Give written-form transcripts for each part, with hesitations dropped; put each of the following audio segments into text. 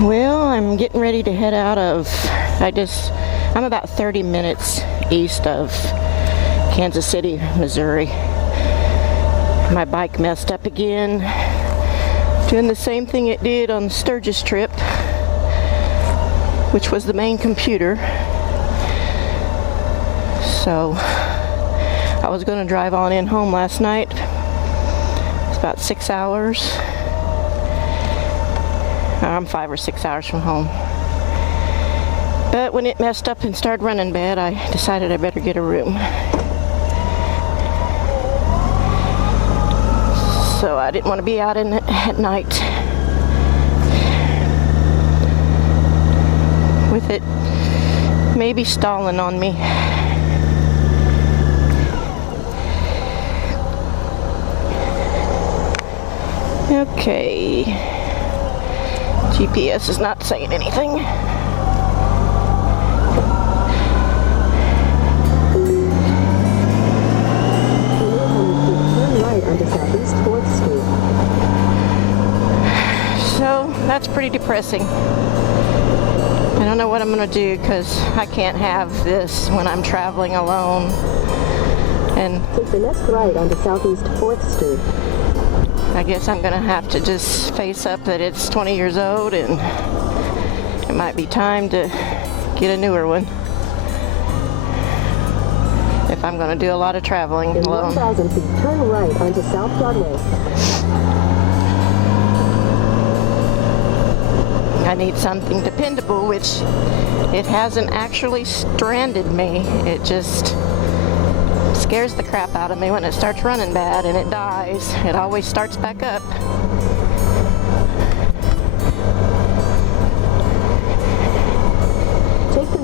Well, I'm getting ready to head out of, I'm about 30 minutes east of Kansas City, Missouri. My bike messed up again, doing the same thing it did on the Sturgis trip, which was the main computer. So I was going to drive on in home last night. It's about 6 hours. I'm 5 or 6 hours from home. But when it messed up and started running bad, I decided I better get a room. So I didn't want to be out in it at night with it maybe stalling on me. Okay. GPS is not saying anything. So that's pretty depressing. I don't know what I'm going to do because I can't have this when I'm traveling alone. And take the next right onto Southeast 4th Street. I guess I'm going to have to just face up that it's 20 years old and it might be time to get a newer one if I'm going to do a lot of traveling alone. In 1,000 feet, turn right onto South Broadway. I need something dependable, which it hasn't actually stranded me. It just scares the crap out of me when it starts running bad and it dies. It always starts back up.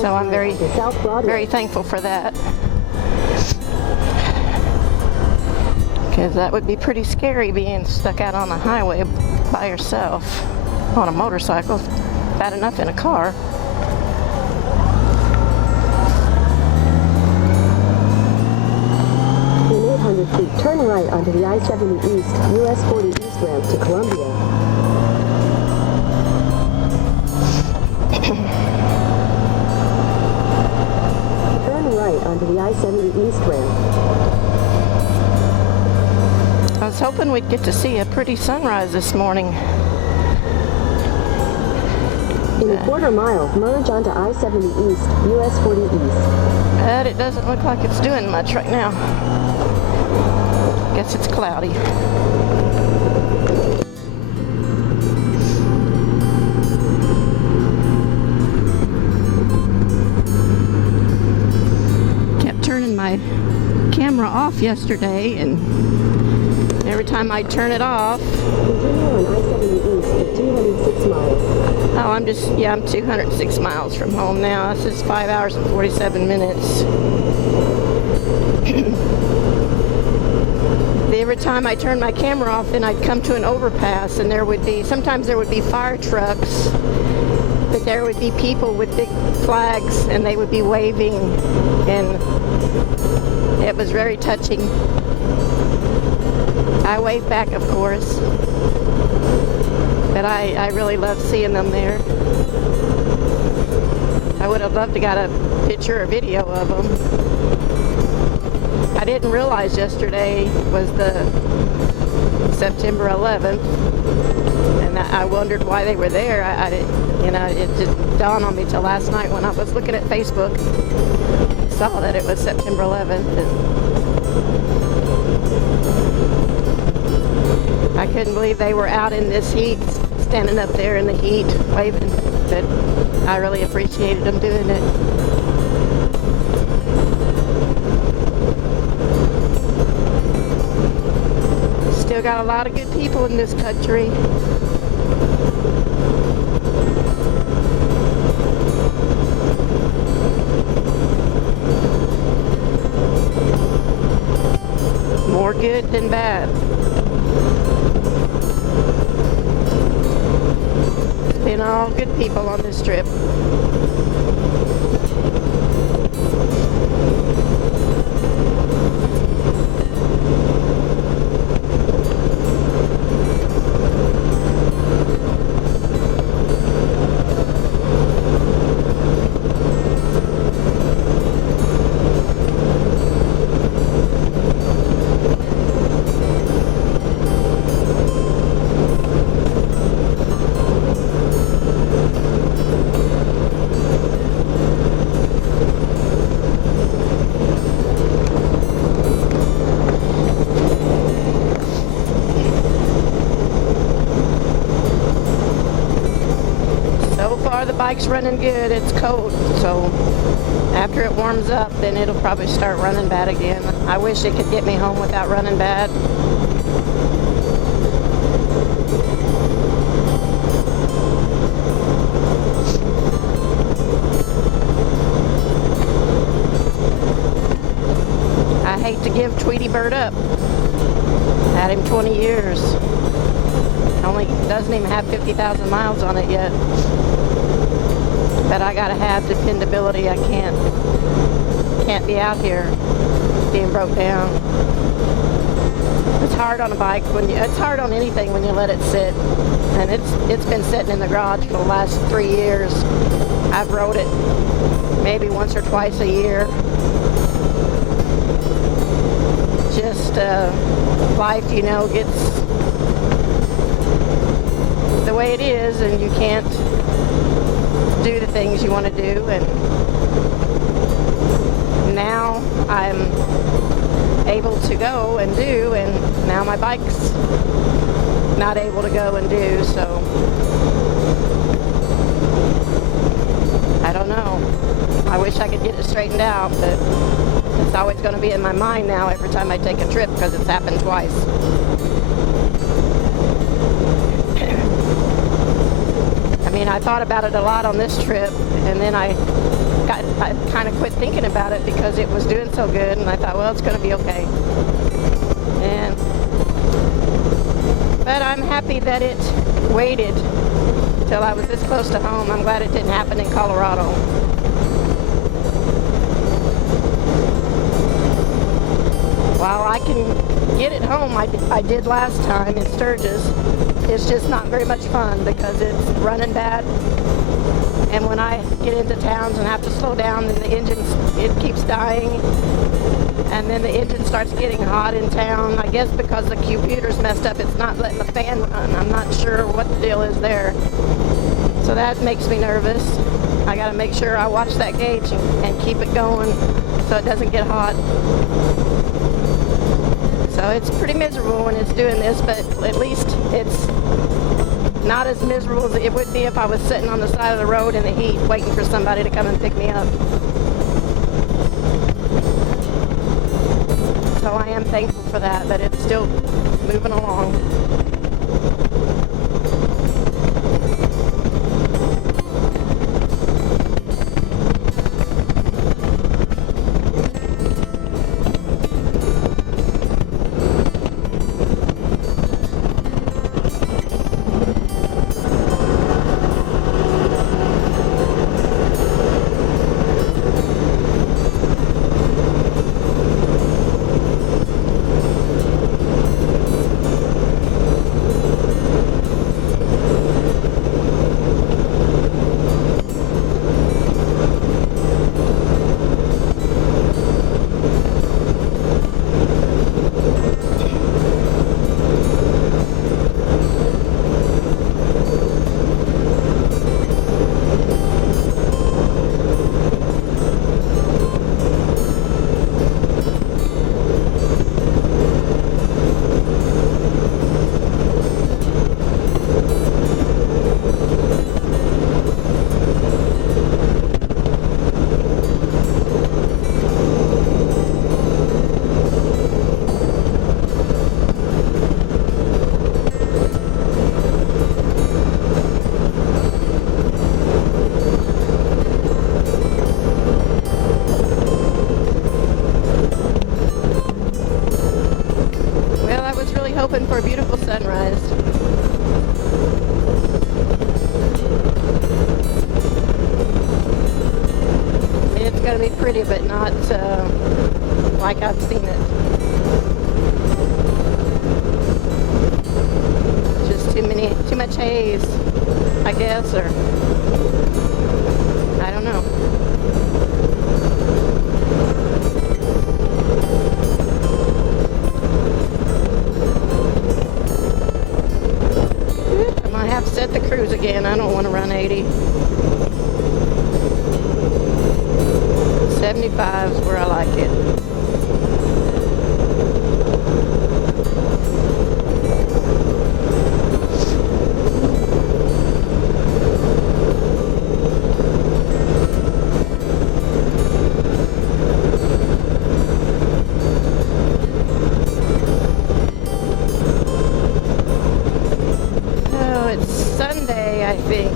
So I'm very thankful for that. Because that would be pretty scary being stuck out on the highway by yourself on a motorcycle. Bad enough in a car. In 800 feet, turn right onto the I-70 East, US 40 East ramp to Columbia. Turn right onto the I-70 East ramp. I was hoping we'd get to see a pretty sunrise this morning. In a quarter mile, merge onto I-70 East, US 40 East. But it doesn't look like it's doing much right now. Guess it's cloudy. Kept turning my camera off yesterday, and every time I turn it off. Continue on I-70 East at 206 miles. Oh, I'm 206 miles from home now. This is 5 hours and 47 minutes. Every time I turned my camera off, then I'd come to an overpass, and sometimes there would be fire trucks, but there would be people with big flags, and they would be waving, and it was very touching. I waved back, of course, but I really loved seeing them there. I would have loved to got a picture or video of them. I didn't realize yesterday was the September 11th, and I wondered why they were there. I didn't, it didn't dawn on me till last night when I was looking at Facebook. I saw that it was September 11th. And I couldn't believe they were out in this heat, standing up there in the heat, waving. But I really appreciated them doing it. Still got a lot of good people in this country. More good than bad. It's been all good people on this trip. bike's running good. It's cold, so after it warms up, then it'll probably start running bad again. I wish it could get me home without running bad. I hate to give Tweety Bird up. Had him 20 years. Only doesn't even have 50,000 miles on it yet. But I gotta have dependability. I can't be out here being broke down. It's hard on a bike it's hard on anything when you let it sit. And it's been sitting in the garage for the last 3 years. I've rode it maybe once or twice a year. Just life, gets the way it is, and you can't do the things you want to do. And now I'm able to go and do, and now my bike's not able to go and do, so I don't know. I wish I could get it straightened out, but it's always going to be in my mind now every time I take a trip because it's happened twice. I mean, I thought about it a lot on this trip, and then I kind of quit thinking about it because it was doing so good, and I thought, well, it's going to be okay. But I'm happy that it waited till I was this close to home. I'm glad it didn't happen in Colorado. While I can get it home, I did last time in Sturgis. It's just not very much fun because it's running bad. And when I get into towns and have to slow down, then the it keeps dying. And then the engine starts getting hot in town. I guess because the computer's messed up, it's not letting the fan run. I'm not sure what the deal is there. So that makes me nervous. I got to make sure I watch that gauge and keep it going so it doesn't get hot. So it's pretty miserable when it's doing this, but at least it's not as miserable as it would be if I was sitting on the side of the road in the heat waiting for somebody to come and pick me up. So I am thankful for that it's still moving along. Hoping for a beautiful sunrise. It's going to be pretty, but not like I've seen it. Just too much haze, I guess, or I don't know. Set the cruise again. I don't want to run 80. 75 is where I like it. I think.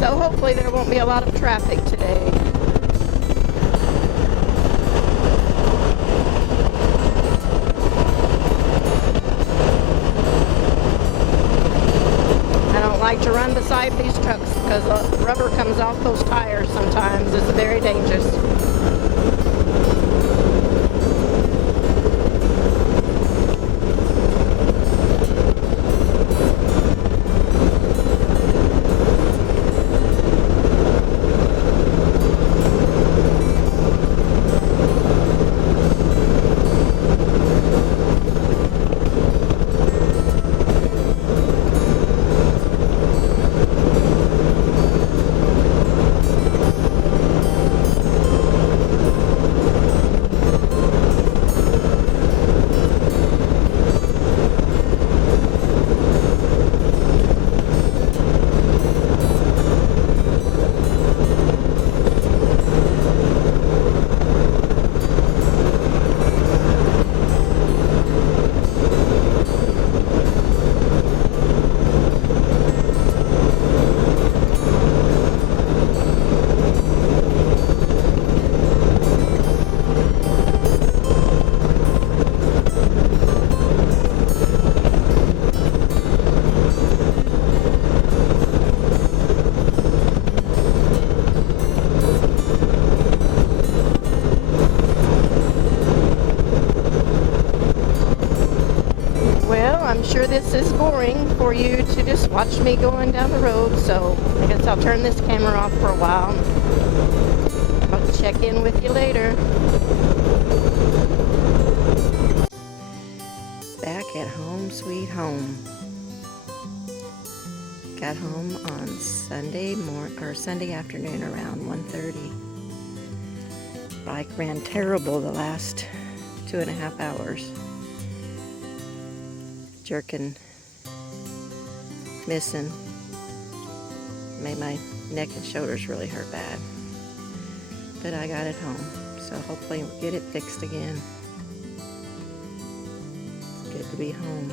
So hopefully there won't be a lot of traffic today. I don't like to run beside these trucks because the rubber comes off those tires sometimes. It's very dangerous. I'm sure this is boring for you to just watch me going down the road, so I guess I'll turn this camera off for a while. I'll check in with you later. Back at home, sweet home. Got home on Sunday afternoon around 1:30. Bike ran terrible the last 2.5 hours. Jerking, missing, made my neck and shoulders really hurt bad. But I got it home, so hopefully we'll get it fixed again. It's good to be home.